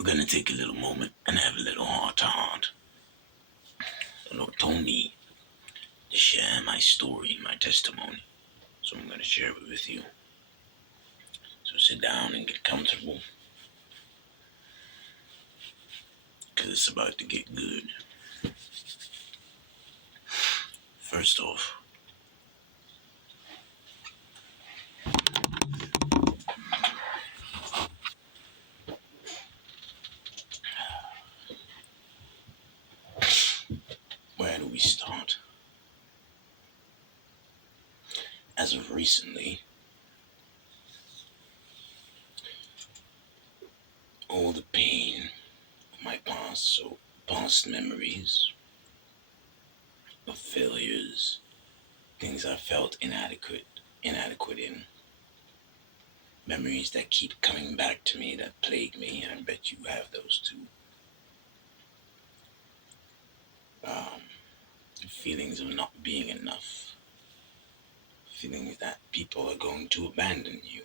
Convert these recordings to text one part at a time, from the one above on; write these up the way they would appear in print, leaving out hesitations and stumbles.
We're going to take a little moment and have a little heart to heart. The Lord told me to share my story, my testimony. So I'm going to share it with you. So sit down and get comfortable, because it's about to get good. First off, where do we start? As of recently, all the pain of my past, so past memories of failures, things I felt inadequate in, memories that keep coming back to me that plague me, and I bet you have those too. Um, Feelings of not being enough, feelings that people are going to abandon you.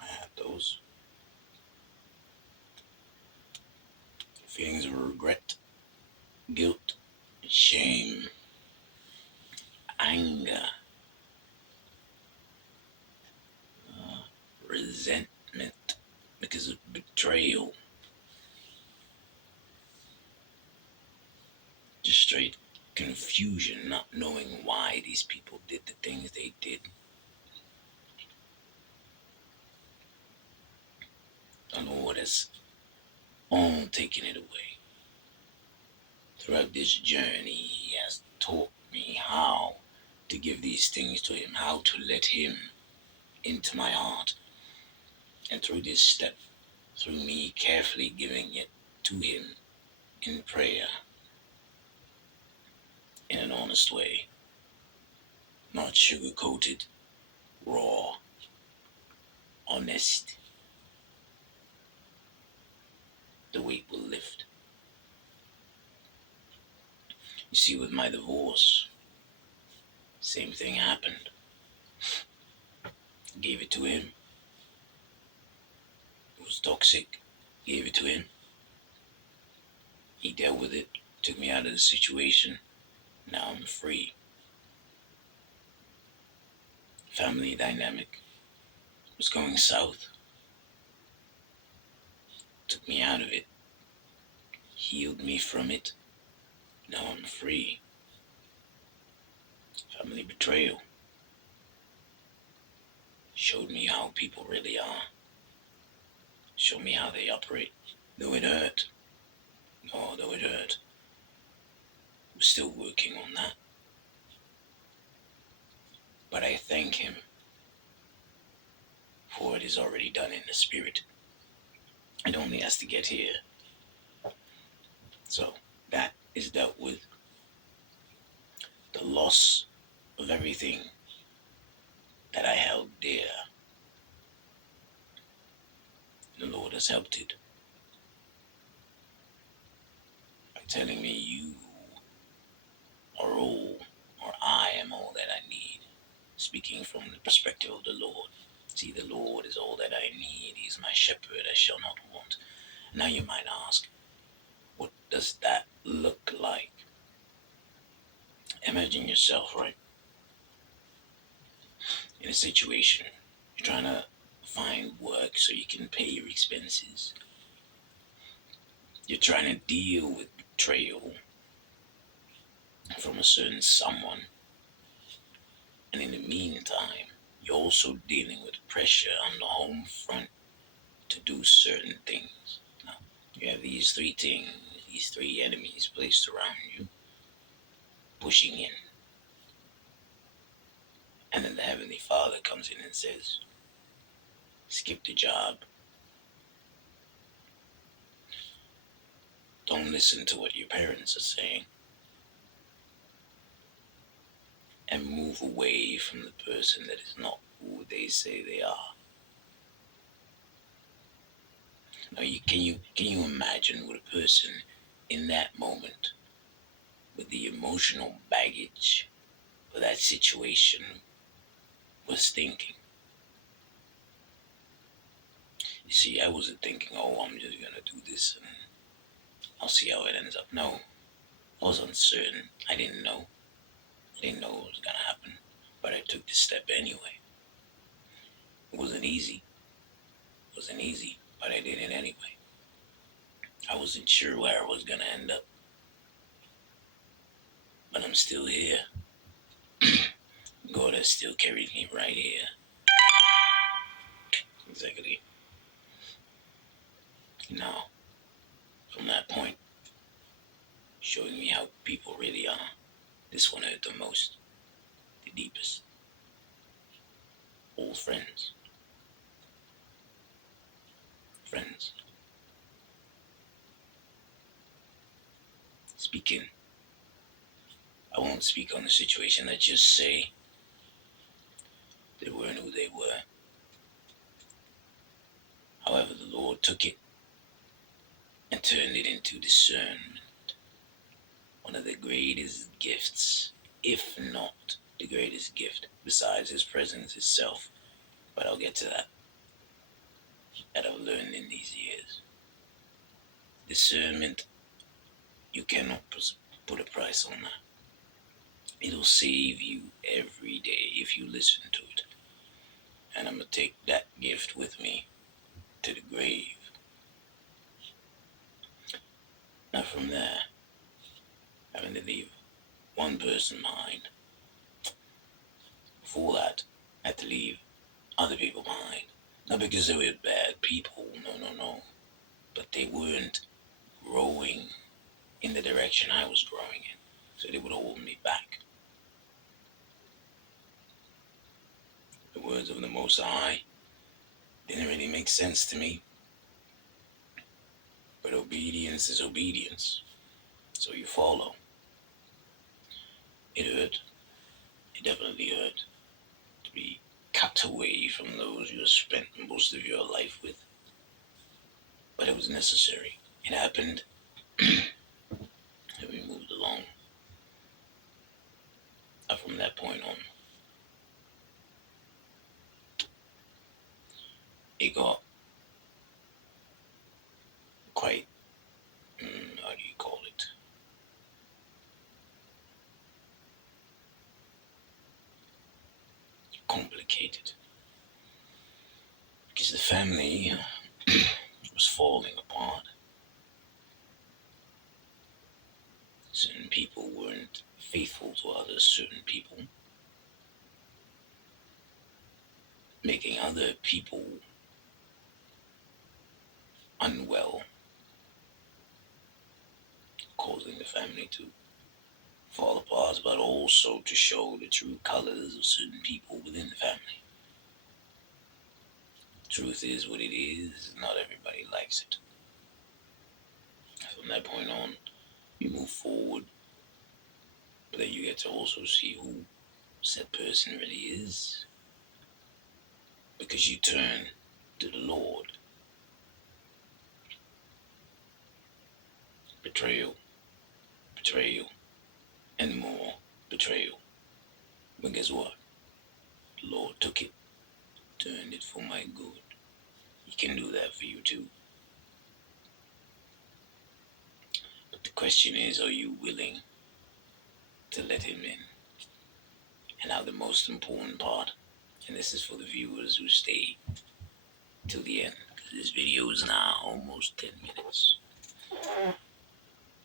I had those. Feelings of regret, guilt, shame, anger, resentment because of betrayal, just straight confusion, not knowing why these people did the things they did. The Lord has all taken it away. Throughout this journey, He has taught me how to give these things to Him, how to let Him into my heart. And through this step, through me carefully giving it to Him in prayer, in an honest way, not sugar-coated, raw, honest, the weight will lift. You see, with my divorce, same thing happened. Gave it to Him. It was toxic. Gave it to Him. He dealt with it, took me out of the situation. Now I'm free. Family dynamic was going south. Took me out of it. Healed me from it. Now I'm free. Family betrayal showed me how people really are. Showed me how they operate. Though it hurt. Oh, though it hurt. I'm still working on that. But I thank Him for it is already done in the spirit. It only has to get here. So that is dealt with. The loss of everything that I held dear. The Lord has helped it by telling me you are all, or I am all that I need. Speaking from the perspective of the Lord. See, the Lord is all that I need. He's my shepherd, I shall not want. Now you might ask, what does that look like? Imagine yourself, right, in a situation. You're trying to find work so you can pay your expenses. You're trying to deal with betrayal from a certain someone. And in the meantime, you're also dealing with pressure on the home front to do certain things. Now, you have these three things, these three enemies placed around you, pushing in. And then the Heavenly Father comes in and says, skip the job. Don't listen to what your parents are saying. And move away from the person that is not who they say they are. Now, can you imagine what a person in that moment, with the emotional baggage of that situation, was thinking? You see, I wasn't thinking, oh, I'm just gonna do this and I'll see how it ends up. No, I was uncertain. I didn't know. I didn't know what was gonna happen. But I took the step anyway. It wasn't easy. It wasn't easy, but I did it anyway. I wasn't sure where I was gonna end up, but I'm still here. God has still carried me right here. Exactly. Now, from that point, showing me how people really are. This one hurt the most, the deepest. Old friends. Friends. Speaking. I won't speak on the situation. I just say they weren't who they were. However, the Lord took it and turned it into discernment. One of the greatest gifts, if not the greatest gift, besides His presence itself. But I'll get to that. That I've learned in these years. Discernment, you cannot put a price on that. It'll save you every day if you listen to it. And I'm going to take that gift with me to the grave. Now from there, having to leave one person behind. Before that, I had to leave other people behind. Not because they were bad people, no. But they weren't growing in the direction I was growing in. So they would hold me back. The words of the Most High didn't really make sense to me. But obedience is obedience. So you follow. It hurt. It definitely hurt to be cut away from those you have spent most of your life with. But it was necessary. It happened. And we moved along. And from that point on, it got quite, how do you call it? Complicated. Because the family was falling apart. Certain people weren't faithful to others, certain people making other people unwell, causing the family to fall apart, but also to show the true colors of certain people within the family. Truth is what it is, not everybody likes it. From that point on, you move forward, but then you get to also see who said person really is, because you turn to the Lord. Betrayal, and more betrayal. But guess what? The Lord took it, turned it for my good. He can do that for you too. But the question is, are you willing to let Him in? And now the most important part, and this is for the viewers who stay till the end, because this video is now almost 10 minutes.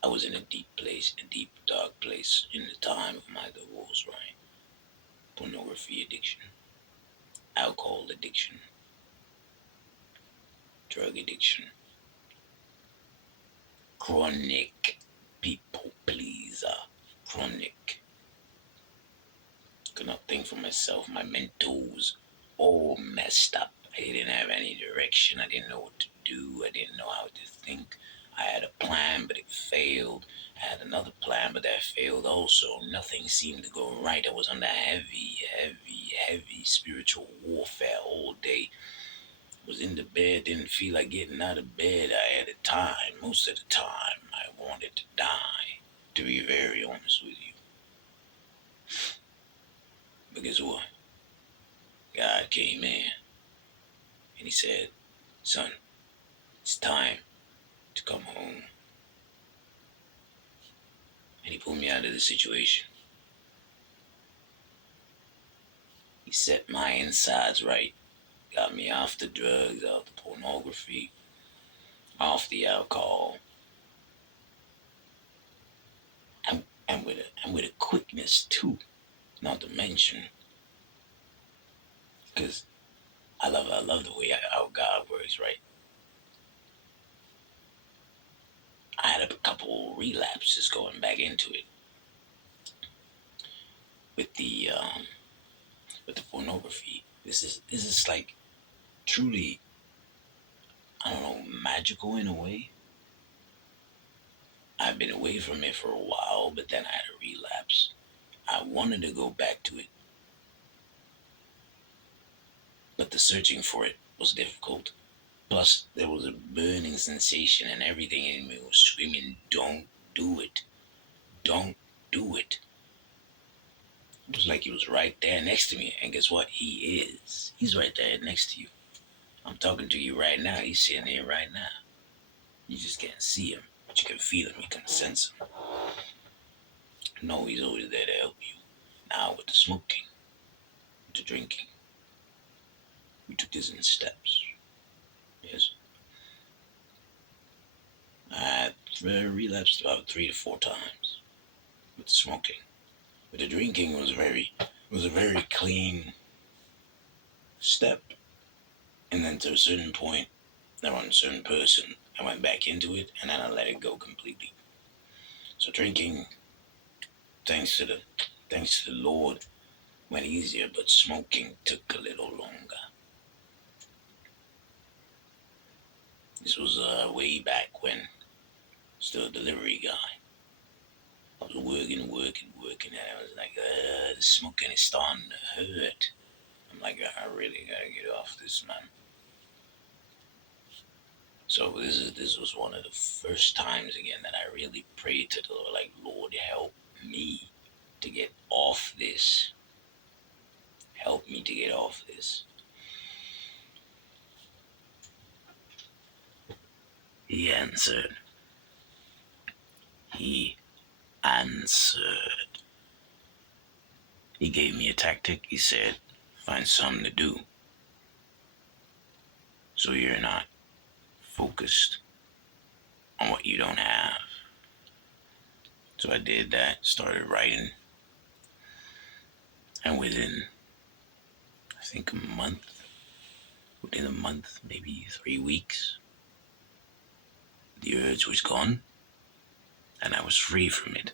I was in a deep place, a deep, dark place in the time of my divorce, right? Pornography addiction, alcohol addiction, drug addiction, chronic people pleaser, chronic. Could not think for myself. My mental was all messed up. I didn't have any direction. I didn't know what to do. I didn't know how to think. I had a plan, but it failed. I had another plan, but that failed also. Nothing seemed to go right. I was under heavy spiritual warfare all day. Was in the bed, didn't feel like getting out of bed. I had a time, most of the time, I wanted to die, to be very honest with you. But guess what? God came in and He said, son, it's time to come home. And he pulled me out of the situation. He set my insides right, got me off the drugs, off the pornography, off the alcohol, and with a quickness too, not to mention, because I love the way how God works, right? I had a couple relapses going back into it with the pornography. This is like truly, I don't know, magical in a way. I've been away from it for a while, but then I had a relapse. I wanted to go back to it, but the searching for it was difficult. Plus, there was a burning sensation, and everything in me was screaming, "Don't do it! Don't do it!" It was like he was right there next to me, and guess what? He is. He's right there next to you. I'm talking to you right now. He's sitting here right now. You just can't see him, but you can feel him. You can sense him. No, he's always there to help you. Now, with the smoking, with the drinking, we took this in steps. Yes. I relapsed about 3 to 4 times with the smoking. With the drinking was a very clean step. And then to a certain point, around a certain person, I went back into it and then I let it go completely. So drinking, thanks to the Lord, went easier, but smoking took a little longer. This was way back when, still a delivery guy. I was working, and I was like, the smoking is starting to hurt. I'm like, I really gotta get off this, man. So this was one of the first times again that I really prayed to the Lord, like, Lord, help me to get off this. Help me to get off this. He answered. He answered. He gave me a tactic. He said, find something to do so you're not focused on what you don't have. So I did that, started writing, and I think within a month, maybe 3 weeks, the urge was gone, and I was free from it.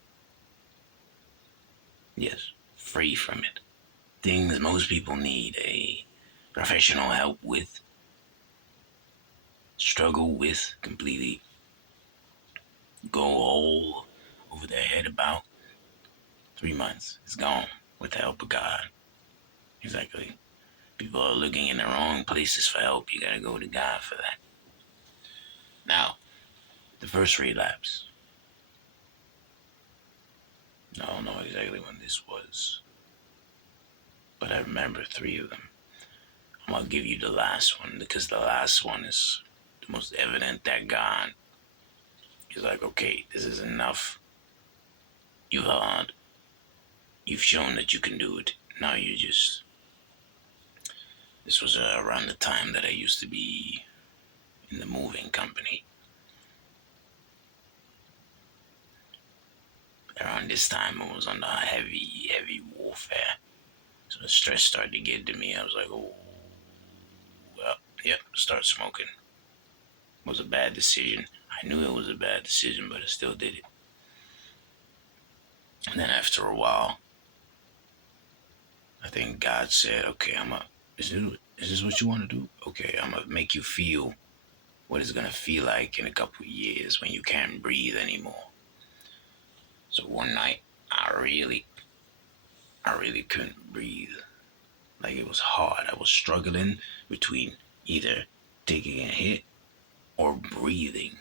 Yes, free from it. Things most people need a professional help with, struggle with, completely go all over their head about. 3 months, it's gone with the help of God. Exactly. People are looking in the wrong places for help. You gotta go to God for that. Now, the first relapse. I don't know exactly when this was, but I remember 3 of them. I'm gonna give you the last one because the last one is the most evident that God is like, okay, this is enough. You've heard. You've shown that you can do it. Now you just. This was around the time that I used to be in the moving company. Around this time, I was under heavy warfare. So the stress started to get to me. I was like, oh, well, yep, start smoking. It was a bad decision. I knew it was a bad decision, but I still did it. And then after a while, I think God said, okay, is this what you want to do? Okay, I'm going to make you feel what it's going to feel like in a couple of years when you can't breathe anymore. So one night, I really couldn't breathe. Like it was hard. I was struggling between either taking a hit or breathing.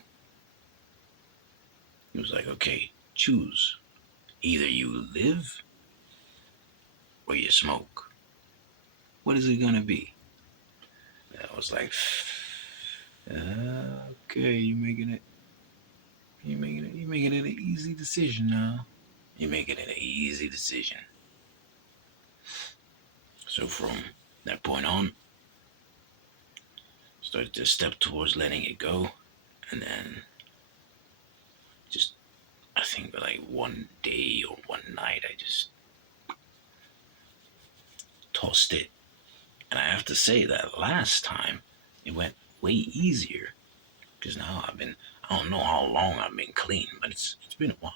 It was like, okay, choose. Either you live or you smoke. What is it gonna be? And I was like, Okay, you're making it an easy decision now. You're making it an easy decision. So from that point on, started to step towards letting it go, and then just I think like one day or one night I just tossed it. And I have to say that last time it went way easier because now I don't know how long I've been clean, but it's been a while.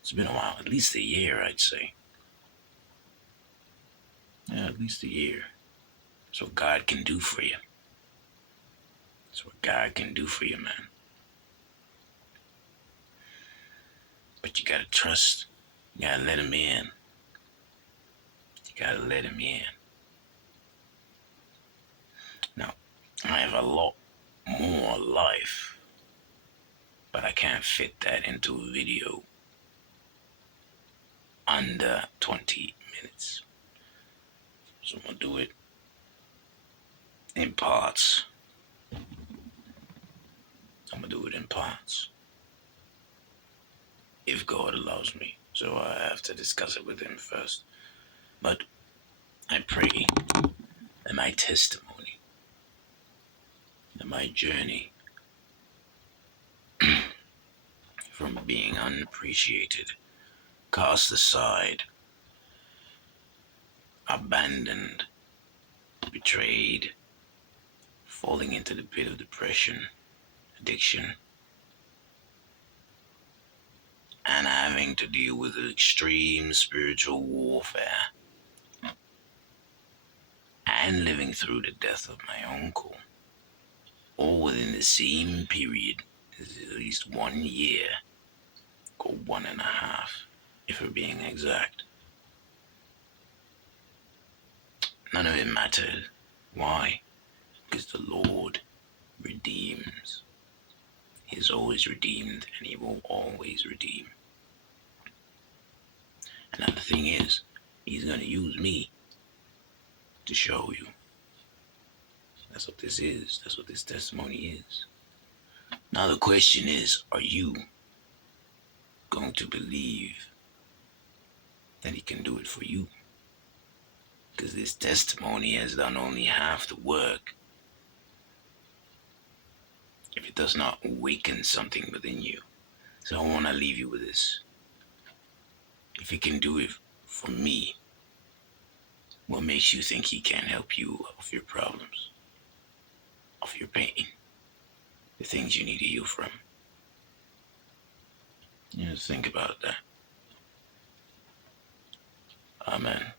It's been a while, at least a year, I'd say. Yeah, at least a year. That's what God can do for you. That's what God can do for you, man. But you gotta trust. You gotta let him in. You gotta let him in. Now, I have a lot more life, but I can't fit that into a video under 20 minutes. So I'm gonna do it in parts. I'm gonna do it in parts. If God allows me. So I have to discuss it with him first. But I pray that my testimony, that my journey from being unappreciated, cast aside, abandoned, betrayed, falling into the pit of depression, addiction, and having to deal with extreme spiritual warfare, and living through the death of my uncle, all within the same period, at least 1 year, or 1.5, if we're being exact. None of it mattered. Why? Because the Lord redeems. He has always redeemed, and he will always redeem. And now the thing is, he's going to use me to show you. That's what this is. That's what this testimony is. Now the question is, are you going to believe that he can do it for you? Because this testimony has done only half the work if it does not awaken something within you. So I want to leave you with this. If he can do it for me, what makes you think he can't help you of your problems, of your pain, the things you need to heal from? Just think about that. Amen.